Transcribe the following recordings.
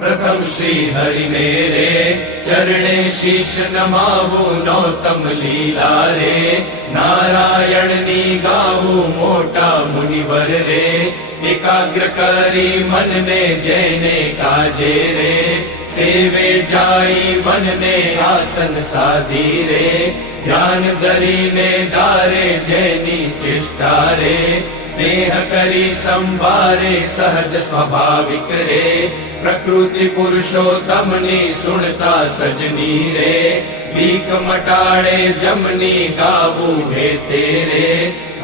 प्रथम श्री हरि मेरे चरणे शीश नमावु नौतम लीला रे नारायण नी गावु मोटा मुनिवर रे एकाग्र करी मन ने जैने काजे रे सेवे जाई वन ने आसन साधी रे ध्यान धरी ने दारे जैनी चेष्टा रे स्नेह करी संभारे सहज स्वाभाविक रे प्रकृति पुरुषोत्तम नी सुनता सजनी रे भीख मटाड़े जमनी गावू हे तेरे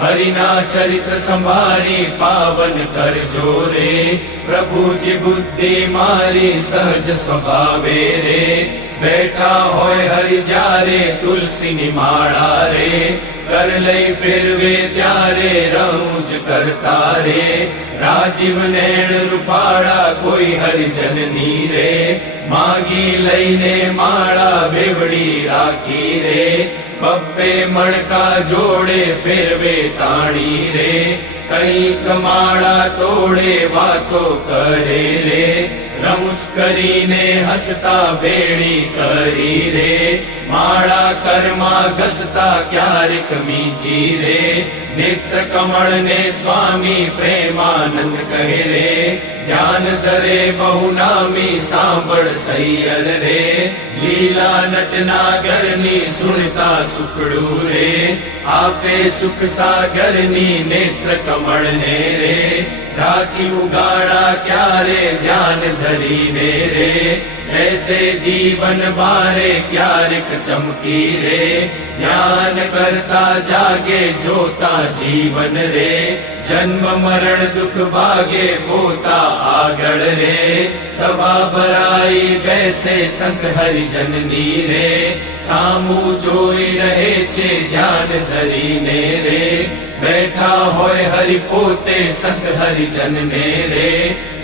हरिना चरित्र संभारी पावन कर जोरे प्रभु जी बुद्धि मारी सहज स्वभावे रे बैठा होय हरि जारे तुलसी निमाड़ा रे कर लई फिर वे त्यारे रौज करता रे राजीव नैण रूपाड़ा कोई हरि जननी रे मागी लईने माड़ा बेवड़ी राखी रे बब्बे मणका जोड़े फिर वे ताणी रे कई कमाड़ा तोड़े वातो करे रे रमुच करीने हसता बेड़ी करी रे माड़ा कर्मा घसता क्यारिक मीची रे नेत्र कमल ने स्वामी प्रेमानंद कहे रे ध्यान धरे बहुनामी सांबड़ सैयल रे लीला नटनागर नी सुनता सुखड़ू रे आपे सुख सागर नी नेत्र कमल ने रे राखी उगाड़ा क्यारे ध्यान धरी ने रे ऐसे जीवन बारे क्यारिक चमकी रे ध्यान करता जागे जोता जीवन रे जन्म मरण दुख भागे पोता आगड़ रे सभा भराई बैसे संत हरि जननी रे सामू जोई रहे छे ध्यान धरी ने रे बैठा होय हरि पोते संत हरि जन ने रे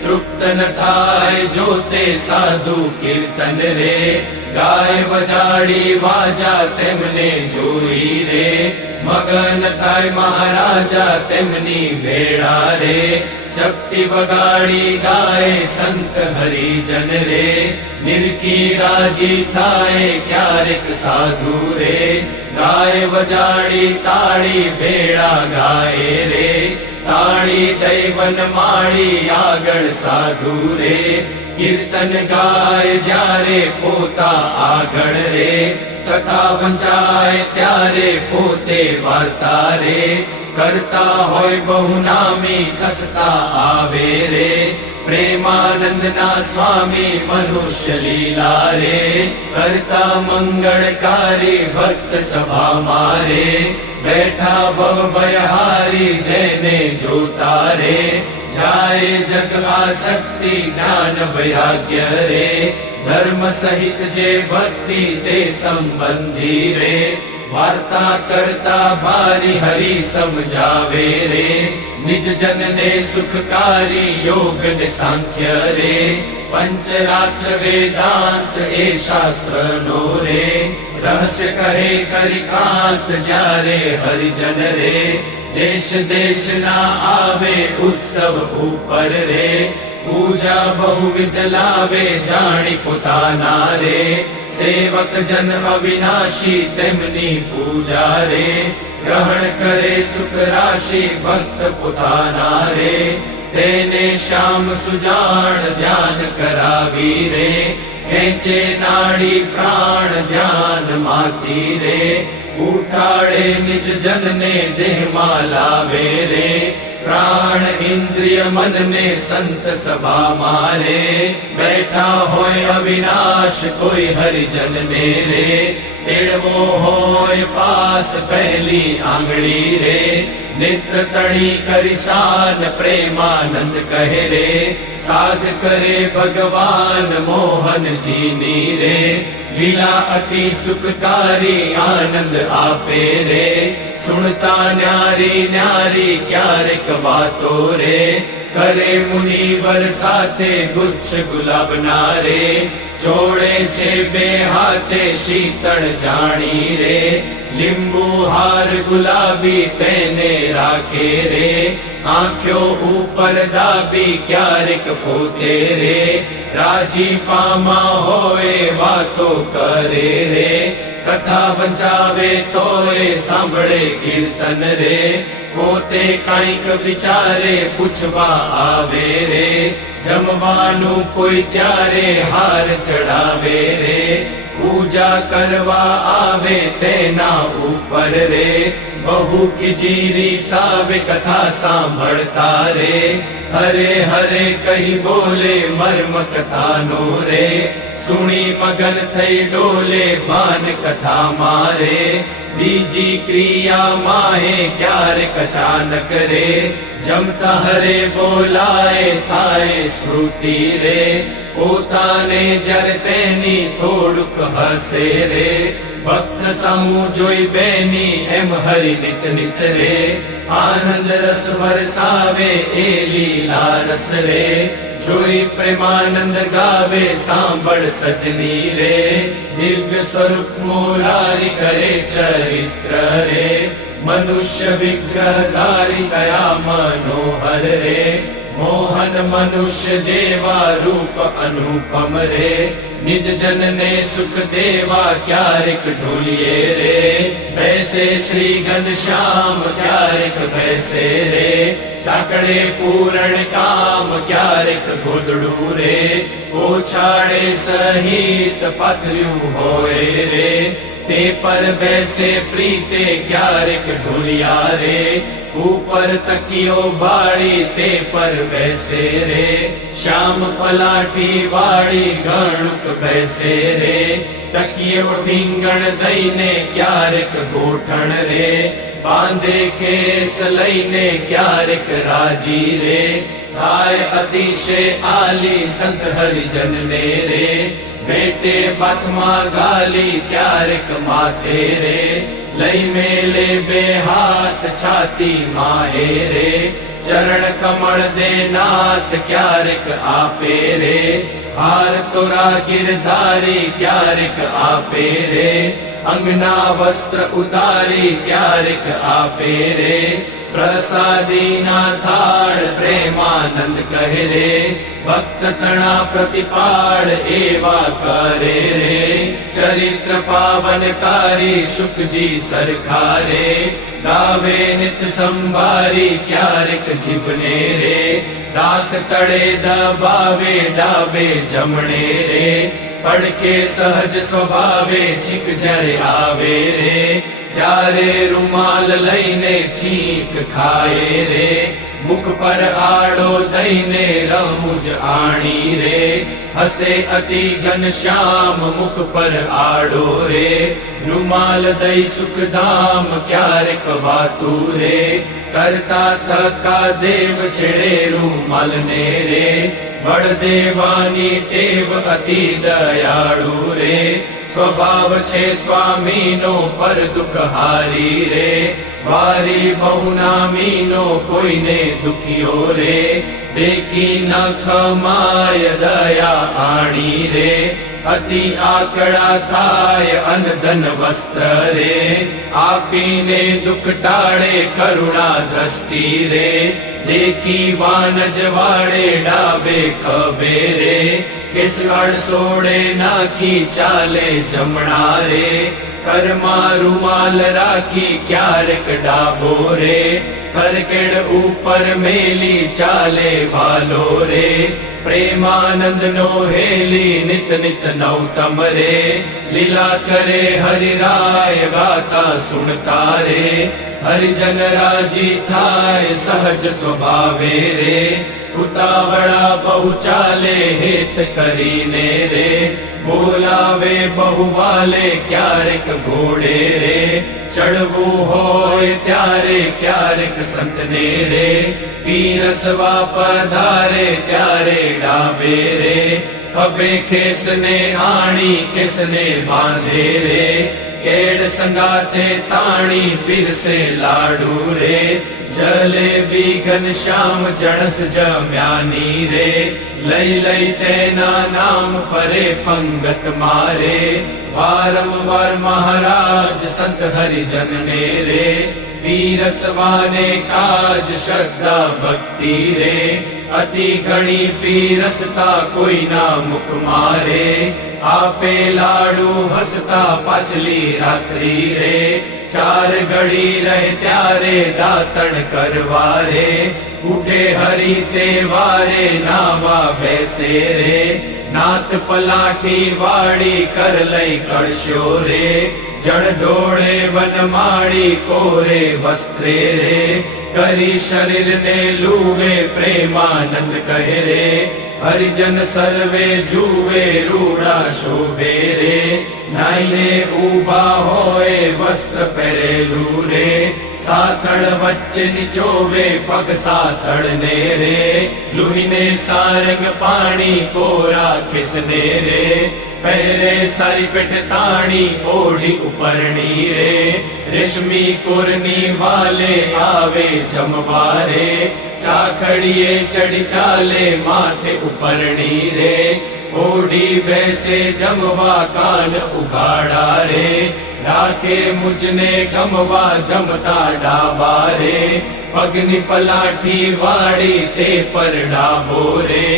तृप्त न थाय जोते साधु कीर्तन रे गाय बजाड़ी वाजा तेमने जोई रे मगन थाय महाराजा तेमनी भेड़ा रे चपटी वगाड़ी गाय संत हरि जन रे निरकी राजी थाय क्यारिक साधु रे गाय बजाड़ी ताड़ी भेड़ा गाए रे ताड़ी दैवन माड़ी आगड़ साधु रे कीर्तन गाय जारे पोता आगड़ रे कथा वंचाए त्यारे पोते वार्ता रे करता होय बहुनामी कसता आवे रे प्रेमानंद ना स्वामी मनुष्य लीला रे करता मंगलकारी भक्त सभा मारे बैठा भव भयहारी जैने जोता रे जाए जग आसक्ति ज्ञान वैराग्य रे धर्म सहित जे भक्ति ते संबंधी रे वार्ता करता भारी हरि समझावे रे निज जन ने सुखकारी योग ने सांख्य रे पंचरात्र वेदांत ए शास्त्र नो रे रहस्य कहे करिकांत जारे हरिजन रे देश देश ना आवे उत्सव ऊपर रे पूजा बहुविध लावे जानी पुताना रे सेवक जन अविनाशी तेमनी पूजा रे ग्रहण करे सुख राशि भक्त पुताना रे तेने श्याम सुजान ध्यान करावी रे खेचे नाड़ी प्राण ध्यान माती रे उठाड़े निज जन ने देह माला रे प्राण इंद्रिय मन ने संत सभा मारे बैठा होय अविनाश कोई हरिजन ने रे तेड़वो होय पास पहली आंगड़ी रे नेत्र तणी करिसान प्रेमानंद कहे रे साध करे भगवान मोहन जीनी रे लीला अति सुखकारी आनंद आपे रे सुनता न्यारी न्यारी क्यारिक बातो रे કરે મુનિવર સાથે ગુચ્છ ગુલાબના રે જોડે છે બે હાથે શીતળ જાણી રે લીંબુ હાર ગુલાબી તેને રાખે રે આંખો ઉપર દાબી ક્યારેક પોતે રે રાજીપામાં હોય વાતો કરે રે કથા વંચાવે તોય સાંભળે કીર્તન રે પોતે કંઈક વિચારે પૂછવા આવે રે જમવાનું કોઈ ત્યારે હાર ચડાવે રે પૂજા કરવા આવે તેના ઉપર રે બહુ ખીજીરી સાવે કથા સાંભળતા રે હરે હરે કહી બોલે મર્મ કથાનો રે સુણી મગન થઈ ડોલે ભાન કથા મારે બીજી ક્રિયા માહે ક્યારેક અચાનક રે જમતા હરે બોલાય થાય સ્મૃતિ રે પોતાને જ્યારે તેની થોડુંક હસે રે ભક્ત સમૂહ જોઈ બેની એમ હરિ નિત નિત રે આનંદ રસ વરસાવે એ લીલા રસ રે જોઈ પ્રેમાનંદ ગાવે સાંભળ સજની રે દિવ્ય સ્વરૂપ મોરારી કરે ચરિત્ર રે મનુષ્ય વિગ્રહ ધારી કયા મનોહર રે મોહન મનુષ્ય જેવા રૂપ અનુપમ રે નિજ જનને સુખ દેવા ક્યારેક ઢોલીએ રે બેસે શ્રી ઘનશ્યામ ક્યારેક બેસે રે ચાકડે પૂરણ કામ ક્યારેક ગોદડું રે ઓછાડે સહિત પાથર્યું હોય રે તે પર બેસે પ્રીતે ક્યારેક ઢોલિયા રે ઉપર તકિયો બાળી તે પર બેસે રે શ્યામ પલાઠી વાળી ઘણુક બેસે રે તકિયો ઠીંગણ દઈને ક્યારેક ગોઠણ રે બાંધે કેસ લઈને ક્યારેક રાજી રે થાય અતિશય આલી સંત હરિજન ને રે બેટે બાથમાં ગાલી ક્યારેક માથે રે લઈ મેલે બે હાથ છાતી માહે રે ચરણ કમળ દે નાથ ક્યારેક આપે રે હાર તોરા ગિરધારી ક્યારેક આપે રે અંગના વસ્ત્ર ઉતારી ક્યારેક આપે રે પ્રસાદીના થાળ પ્રેમાનંદ કહે રે ભક્ત તણા પ્રતિપાળ એવા કરે રે ચરિત્ર પાવનકારી સુખજી સરખા રે ગાવે નિત સંભારી ક્યારેક જીભને રે દાંત તળે દબાવે ડાબે જમણે રે પડખે સહજ સ્વભાવે છીક જ્યારે આવે રે ત્યારે રૂમાલ લઈને છીંક ખાય રે મુખ પર આડો દઈને રમૂજ આણી રે હસે અતિ ઘનશ્યામ મુખ પર આડો રે રૂમાલ દઈ સુખધામ ક્યારેક વાતું રે કરતા થકા દેવ છેડે રૂમાલ ને રે બળદેવાની ટેવ અતિ દયાળુ રે સ્વભાવ છે સ્વામીનો પર દુઃખ હારી રે વારી બહુનામીનો કોઈને દુખ્યો રે દેખી ન ખમાય દયા આણી રે અતિ આકડા થાય અન ધન વસ્ત્ર રે આપીને દુઃખ ટાળે કરુણા દ્રષ્ટિ રે દેખી વાનજ વાળે ડાબે ખભે રે કેસવાડ સોડે નાખી ચાલે જમણા રે કરમાં રૂમાલ રાખી ક્યારેક ડાબો રે કરકેડ ઉપર મેલી ચાલે વાલો રે પ્રેમાનંદ નો હેલી નિત નિત નૌતમ રે લીલા કરે હરિરાય ગાતા સુણતા રે હરિજન રાજી થાય સહજ સ્વભાવે રે ઉતાવળા બહુ ચાલે હેત કરીને રે બોલાવે બહુ વાલે ક્યારેક ઘોડે રે ચડવું હોય ત્યારે ક્યારેક સંતને રે પીરસવા પધારે ત્યારે ડાબે રે ખભે ખેસને આણી કેસને બાંધે રે કેડ સંગાથે તાણી પીરસે લાડુ રે જલેબી ઘનશ્યામ જણસ જમ્યાની રે લઈ લઈ તેના નામ ફરે પંગત મારે વારંવાર મહારાજ સંત હરિજનને રે પીરસવાને કાજ શ્રદ્ધા ભક્તિ રે અતિ ઘણી પીરસતા કોઈના મુખ મારે આપે લાડુ હસતા પાછલી રાત્રિ રે ચાર ઘડી રહે ત્યારે દાતણ કરવા રે ઉઠે હરી તે વારે નાવા બેસે રે નાથ પલાઠી વાળી કર લઈ કળશો રે જળ ઢોળે વનમાળી કોરે વસ્ત્રે રે કરી શરીર ને લૂવે પ્રેમાનંદ કહે રે હરિજન સર્વે જુવે રૂડા શોભે રે નાઈને ઊભા હોય વસ્ત્ર પહેરેલું રે સાથળ વચ્ચે નિચોવે પગ સાથળ ને રે લુહીને સારંગ પાણી કોરા ખિસને રે પહેરે સારી પેઠ તાણી ઓઢી ઉપરણી રે રેશમી કોરની વાલે આવે જમવારે ચાખડીએ ચડી ચાલે માથે ઉપરણી રે ઓઢી બેસે જમવા કાન ઉઘાડા રે રાખે મુજને ગમવા જમતા ડાબા રે પગની પલાઠી વાળી તે પર ડાબો રે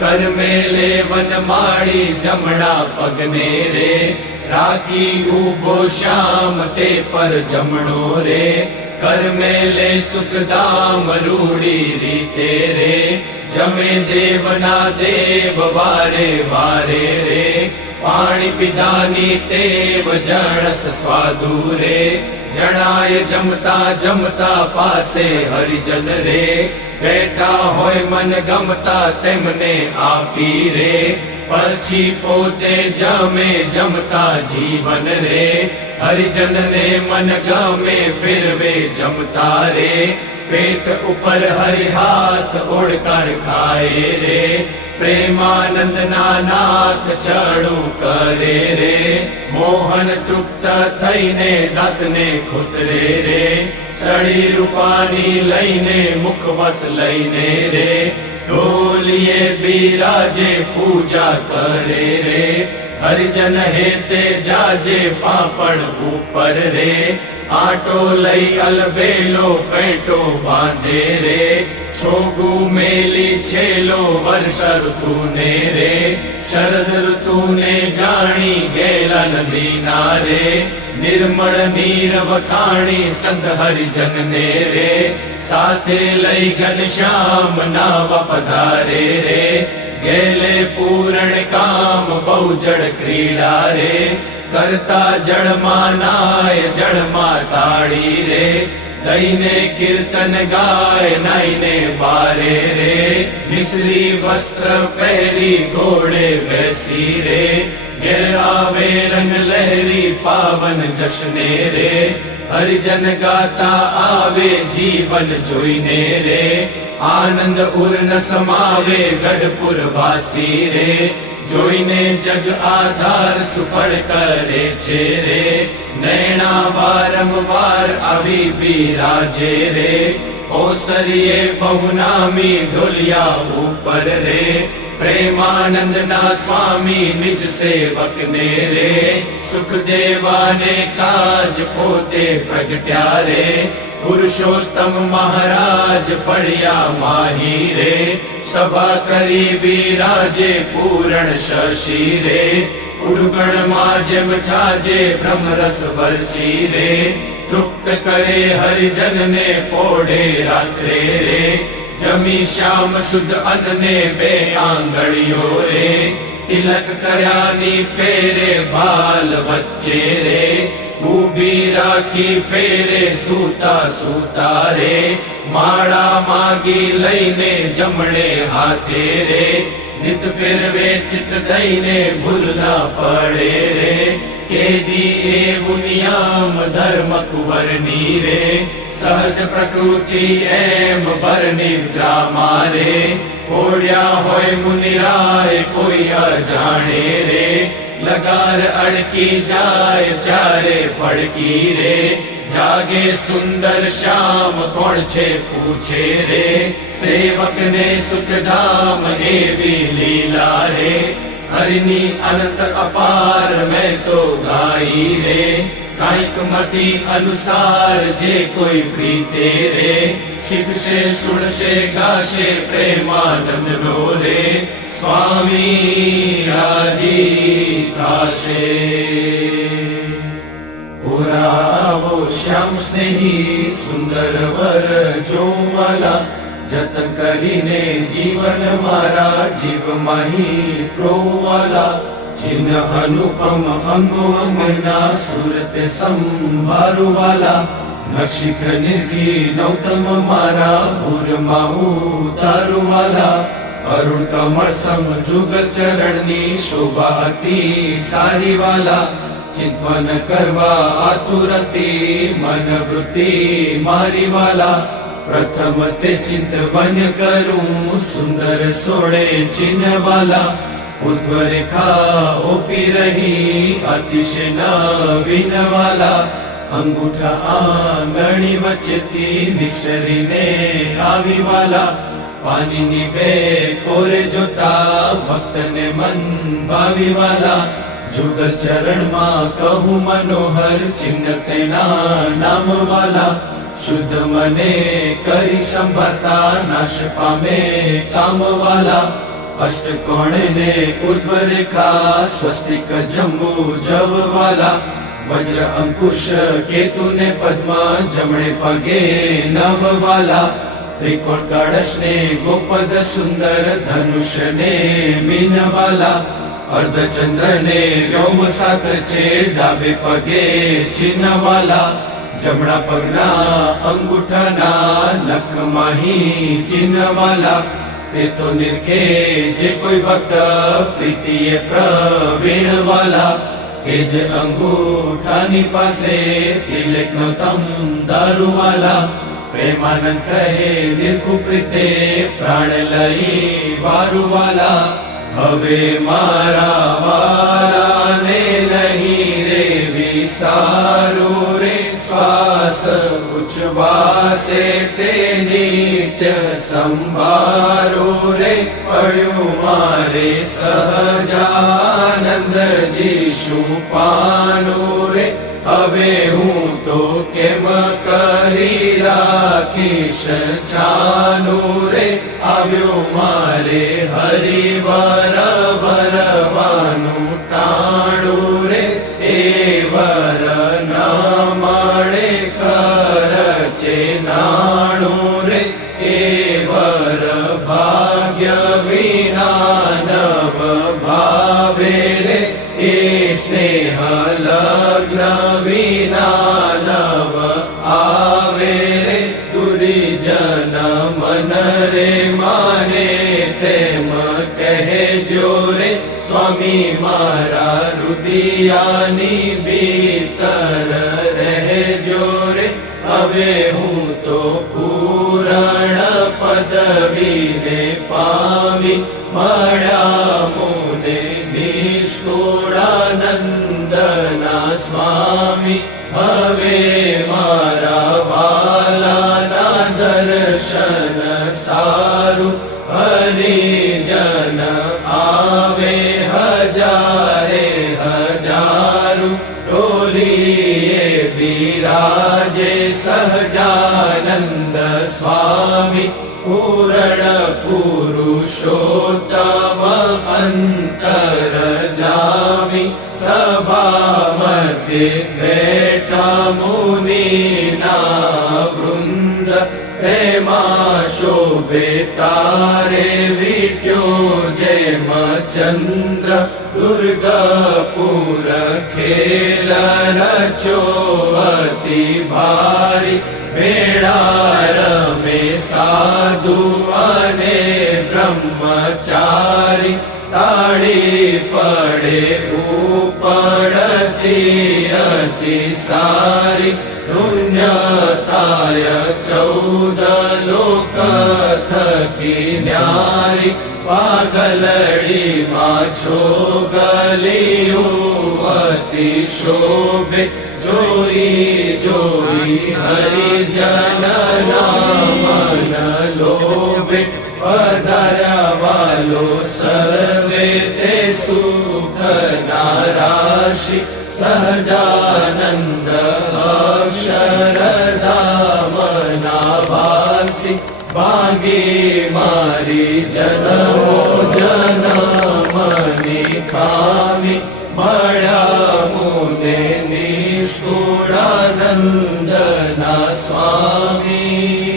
કરમે લેવન માળી જમણા પગને રે રાખી ઉભો શ્યામ તે પર જમણો રે કરમે લે સુખધામ રૂડી રીતે રે જમે દેવના દેવ વારે વારે રે પાણી પીધાની ટેવ જણસ સ્વાદુ રે જણાય જમતા જમતા પાસે હરિજન રે બેઠા હોય મન ગમતા તેમને આપી રે પછી પોતે જમે જમતા જીવન રે હરિજન ને મન ગમે ફેરવે જમતા રે પેટ ઉપર હરિ હાથ ઓળકાર ખાય રે પ્રેમાનંદ ના નાથ ચડું કરે રે મોહન તૃપ્ત થઈને દાંતને ખુતરે રે સળી રૂપાની લઈને મુખવસ લઈને રે ઢોલીએ બિરાજે પૂજા કરે રે હરિજન હેતે જાજે પાપણ ઉપર રે આટો લઈ અલબેલો ફેંટો બાંધે રે છોગુ મેલી છેલો વર્ષ ઋતુને રે શરદ ઋતુને જાણી ગેલા નદીના રે નિર્મળ નીર વખાણી સંત હરિજનને રે સાથે લઈ ઘનશ્યામ નાવા પધારે રે ગેલે પૂરણ કામ બહુ જળ ક્રીડા રે કરતા જળમાં નાય જળમાં તાળી રે દઈને કીર્તન ગાય નાઈને બારે રે મિશ્રી વસ્ત્ર પહેરી ઘોડે બેસી રે ઘેર આવે રંગ લહેરી પાવન જશને રે હરિજન ગાતા આવે જીવન જોઈને રે આનંદ ઉર્ન સમાવે ગઢપુર વાસી રે જોઈને જગ આધાર સુફળ કરે છે રે નૈણા વારંવાર આવી બિરાજે રે ઓસરીએ બહુનામી ઢોલિયા ઉપર રે પ્રેમાનંદ ના સ્વામી નિજ સેવક ને રે સુખ દેવાને કાજ પોતે પ્રગટ્યા રે પુરુષોત્તમ મહારાજ ફળિયા માહી રે સભા કરી બિરાજે પૂરણ શશી રે ઉડગણ માં જેમ છાજે બ્રહ્મરસ વરસી રે તૃપ્ત કરે હરિજન ને પોઢે રાત્રે રે જમી શ્યામ શુદ્ધ અન્ને બે આંગળીઓ રે તિલક કર્યાની પેરે બાલ વચ્ચે રે ઊભી રાખી ફેરે સૂતા સૂતા રે માળા માગી લઈને જમણે હાથે રે નિત ફેરવે ચિત દઈને ભૂલ ના પડે રે કેદી એવું નિયમ ધર્મ કુંવરની રે સહજ પ્રકૃતિ એમ ભર નિદ્રા મારે ઓળ્યા હોય મુનિરાય કોઈ અજાણે રે લગાર અડકી જાય ત્યારે ફડકી રે જાગે સુંદર શ્યામ કોણ છે પૂછે રે, સેવકને સુખધામ એવી લીલા રે, હરિની અનંત અપાર મેં તો ગાઈ રે, કાંઈક મતિ અનુસાર જે કોઈ પ્રીતે રે, શીખશે સુણશે ગાશે પ્રેમાનંદ નો રે, સ્વામી રાજી થાશે. પુરાવો શ્યામ સ્નેહી સુંદર વર જોવાલા, જતન કરીને જીવન મારા જીવ માહી પ્રોવાલા, ચિહ્ન અનુપમ અંગો અંગના સુરત સંભાળવાલા, નક્ષિક નિર્ખી નૌતમ મારા પૂરમાં ઉતારવાલા, અરુણ કમળ સમ જુગલ ચરણની શોભા અતિ સારી વાલા, ચિંતવન કરવા આતુરતી મન વૃત્તિ મારી વાલા, પ્રથમ તે ચિંતવન કરું સુંદર સોળે ચિહ્ન વાલા, ઉર્ધ્વ રેખા ઓપી રહી અતિશય નવીન વાલા, અંગૂઠા આંગળી વચ્ચેથી નિક્ષરીને આવી વાલા, પાણીની બે કોરે જોતા ભક્તને મન ભાવી વાલા, જુગલ ચરણમાં કહું મનોહર ચિહ્ન તેના નામ વાલા, શુદ્ધ મને કરી સંભાળતા નાશ પામે કામ વાલા, અષ્ટકોણ ને ઉર્ધ્વ રેખા સ્વસ્તિક જંબુ જવ વાલા, વજ્ર અંકુશ કેતુ ને પદ્મ જમણે પગે નવ વાલા, ત્રિકોણ કળશ ને ગોપદ સુંદર ધનુષ ને મીન વાલા, અર્ધચંદ્ર ને વ્યોમ સાત છે ડાબે પગે ચિહ્ન વાલા, જમણા પગના અંગૂઠાના નખ માહી ચિહ્ન વાલા, તે તો નિરખે જે કોઈ ભક્ત પ્રીતિએ પ્રવીણ વાલા, કે જે અંગૂઠાની પાસે તિલક નો તમ દારૂ વાલા, પ્રેમાનંદ કહે નિર્ખું પ્રીતે પ્રાણ લઈ વારુ વાલા, હવે મારા વાલાને નહીં રે વિસારું રે, શ્વાસ ઉચ્છવાસે તે નિત્ય સંભારું રે, પડ્યું મારે સહજાનંદજી શું પાનું રે, હવે હું તો કેમ કરી રાખીશ છાનું રે, આવ્યો મારે હરિવર વરવાનું ટાણું રે, એ વર ના મળે કર છે નાણું રે, એ વર ભાગ્ય વિના નવ ભાવે રે, એ સ્નેહ લગ્ન વિના નવ આવે રે, દુર્જન મન રે માને તેમ કહેજો રે, સ્વામી મારા રુદિયાની ભીતર રહેજો રે, હવે હું તો પૂરણ પદવીને પામી મળ્યા મુને નિષ્કુળાનંદના સ્વામી, હવે મારા વાલાના દર્શન સારું, હરિજન આવે હજારે હજારું, ડોલીએ બિરાજે સહજાનંદ સ્વામી, પૂરણ પુરુષોત્તમ અંતર જામી, સભા મધ્ય બેઠા મુનિના વૃંદ, તેમાં શોભે તારે વિટ્યો જેમ ચંદ્ર, દુર્ગાપુર ખેલ રચો અતિ ભારી, ભેળા રમે સાધુ અને બ્રહ્મચારી, તાળી પડે ઉપડતી અતિ સારી, ધુન્યતાય 14 લોક થકી ન્યારી, પાગલડીમાં છોગલિયું અતિ શોભે, જોઈ જોઈ હરિજન નામન લોભે પધાર્યા વાલો સર્વે તે સુખ નારાશી સહજાનંદ અક્ષરધામના વાસી ભાગી મારી જન્મો જન્મની ખામી મળ્યા મુને નિષ્ઠુરાનંદના સ્વામી.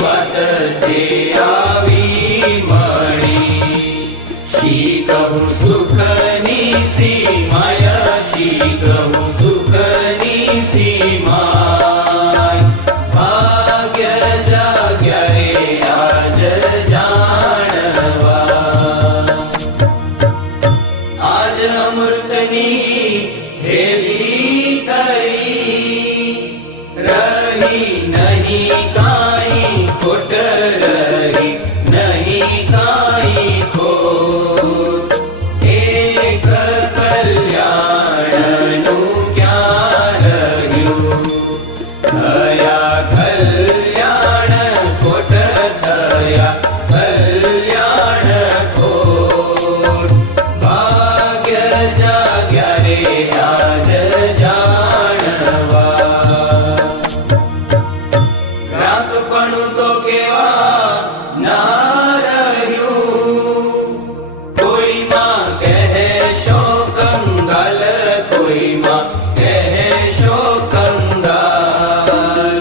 વાત તે આવી મળી શીખ સીમાય શીખવું સુખની સીમાય ભાગ્ય જાગ્યા રે આજ જાણવા આજ અમૃતની હેલી કરી રહી નહીં કાંઈ ખોટ રહી નહીં કાંઈ ખોટ એક કલ્યાણનું ક્યાં રહ્યું થયા કલ્યાણ ખોટ થયા કલ્યાણ ખોટ ભાગ્ય જાગ્યા રે આજ જાણવા ગ્રાહકપણું તો કેવા ના રહ્યું કોઈમાં કહેશો કંગાલ કોઈમાં કહેશો કંગાલ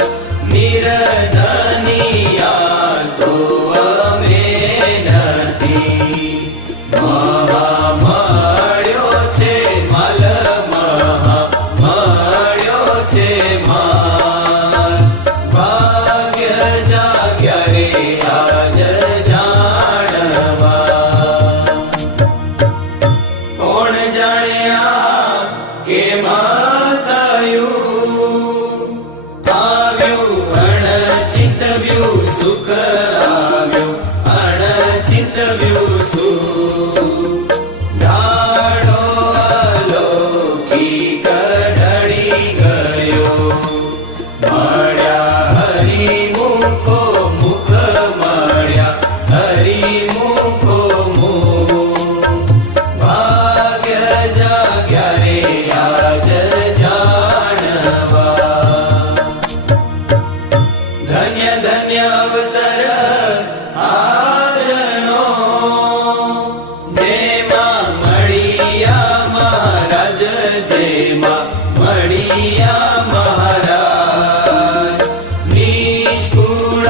નિર્ધનિયા તો અમે નથી મહા મળ્યો છે માલ મહા મળ્યો છે માલ ભાગ્ય જાગ્યા રે આજ જાણવા કોણ જાણે આ કેમાં થયું આવ્યું અણચિંતવ્યું સુખ આવ્યું અણચિંતવ્યું સુખ ઢાળો અલૌકિક ઢળી ગયો મળ્યા હરિમુખો મુખ મળ્યા હરિમુખો મુખ ભાગ્ય જાગ્યા રે આજ જાણવા ધન્ય ધન્ય અવસર આજનો જેમાં મળ્યા મહારાજ જેમાં મળ્યા મહારાજ નિષ્કુળાનંદ